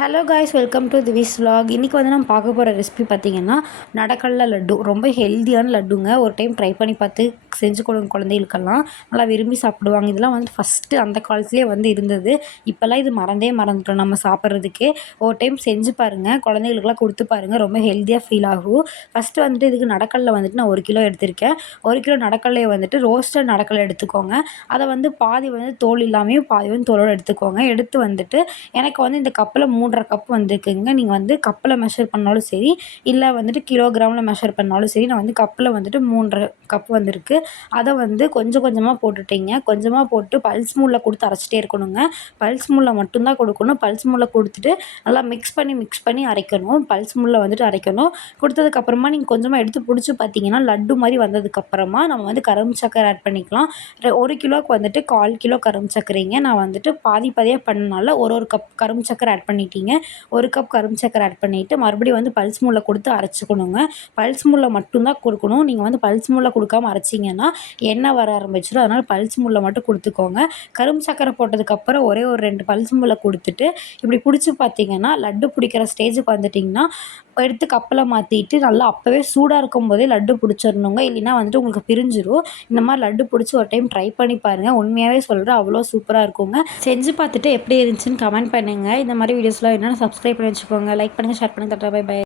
Hello guys, welcome to திவிஸ் vlog. இன்றைக்கி வந்து நம்ம பார்க்க போகிற ரெசிபி பார்த்திங்கன்னா நடக்கடலை லட்டு. ரொம்ப ஹெல்த்தியான லட்டுங்க. ஒரு டைம் ட்ரை பண்ணி பார்த்து செஞ்சு கொடுங்க, குழந்தைகளுக்கெல்லாம் நல்லா விரும்பி சாப்பிடுவாங்க. இதெல்லாம் வந்து ஃபஸ்ட்டு அந்த காலத்துலேயே வந்து இருந்தது. இப்போல்லாம் இது மறந்துட்டோம் நம்ம சாப்பிட்றதுக்கே. ஒரு டைம் செஞ்சு பாருங்கள், குழந்தைகளுக்கெல்லாம் கொடுத்து பாருங்கள், ரொம்ப ஹெல்த்தியாக ஃபீல் ஆகும். ஃபஸ்ட்டு வந்துட்டு இதுக்கு நடக்கடலை வந்துட்டு நான் 1 கிலோ எடுத்திருக்கேன். 1 கிலோ நடக்கடலையை வந்துட்டு ரோஸ்டட் நடக்கடலை எடுத்துக்கோங்க. அதை வந்து பாதி வந்து தோல் இல்லாமையும் பாதி வந்து தோலோடு எடுத்துக்கோங்க. எடுத்து வந்துட்டு எனக்கு வந்து இந்த கப்பில் 3½ கப் வந்துருக்குங்க. நீங்கள் வந்து கப்பில் மெஷர் பண்ணாலும் சரி, இல்லை வந்துட்டு கிலோகிராமில் மெஷர் பண்ணாலும் சரி. நான் வந்து கப்பில் வந்துட்டு 3½ கப் வந்திருக்கு. அதை வந்து கொஞ்சம் கொஞ்சமாக போட்டுட்டீங்க. கொஞ்சமாக போட்டு பல்ஸ் மூடில் கொடுத்து அரைச்சிட்டே இருக்கணுங்க. பல்ஸ் மூடில் மட்டும்தான் கொடுக்கணும். பல்ஸ் மூடில் கொடுத்துட்டு நல்லா மிக்ஸ் பண்ணி அரைக்கணும். பல்ஸ் மூடில் வந்துட்டு அரைக்கணும். கொடுத்ததுக்கப்புறமா நீங்கள் கொஞ்சமாக எடுத்து பிடிச்சி பார்த்தீங்கன்னா லட்டு மாதிரி வந்ததுக்கப்புறமா நம்ம வந்து கரும்பு சர்க்கரை ஆட் பண்ணிக்கலாம். 1 கிலோவுக்கு வந்துட்டு 1/4 கிலோ கரும்பு சர்க்கரைங்க. நான் வந்துட்டு பாதியாக பண்ணனால ஒரு கப் கரும்பு சர்க்கரை ஆட் பண்ணிட்டீங்க. 1 கப் கரும்பு சர்க்கரை ஆட் பண்ணிவிட்டு மறுபடியும் வந்து பல்ஸ் மூடில் கொடுத்து அரைச்சிக்கணுங்க. பல்ஸ் மூடில் மட்டும்தான் கொடுக்கணும். நீங்கள் வந்து பல்ஸ் மூடில் கொடுக்காம அரைச்சிங்கன்னா எண்ணெய் வர ஆரம்பிச்சிடும். அதனால் பல்ஸ் மூடில் மட்டும் கொடுத்துக்கோங்க. கரும்பு சர்க்கரை போட்டதுக்கப்புறம் ஒரு 2 பல்ஸ் மூடில் கொடுத்துட்டு இப்படி பிடிச்சி பார்த்தீங்கன்னா லட்டு பிடிக்கிற ஸ்டேஜுக்கு வந்துட்டிங்கன்னா எடுத்து கப்பில் மாற்றிட்டு நல்லா அப்போவே சூடாக இருக்கும்போதே லட்டு பிடிச்சிடணுங்க. இல்லைன்னா வந்துட்டு உங்களுக்கு பிரிஞ்சிடும். இந்த மாதிரி லட்டு பிடிச்சி ஒரு டைம் ட்ரை பண்ணி பாருங்கள். உண்மையாகவே சொல்கிறேன், அவ்வளோ சூப்பராக இருக்குங்க. செஞ்சு பார்த்துட்டு எப்படி இருந்துச்சுன்னு கமெண்ட் பண்ணுங்கள். இந்த மாதிரி வீடியோஸ்லாம் வேணும்னா சப்ஸ்கிரைப் பண்ணி வச்சுக்கோங்க. லைக் பண்ணுங்கள், ஷேர் பண்ணுங்கள். Tata, bye by.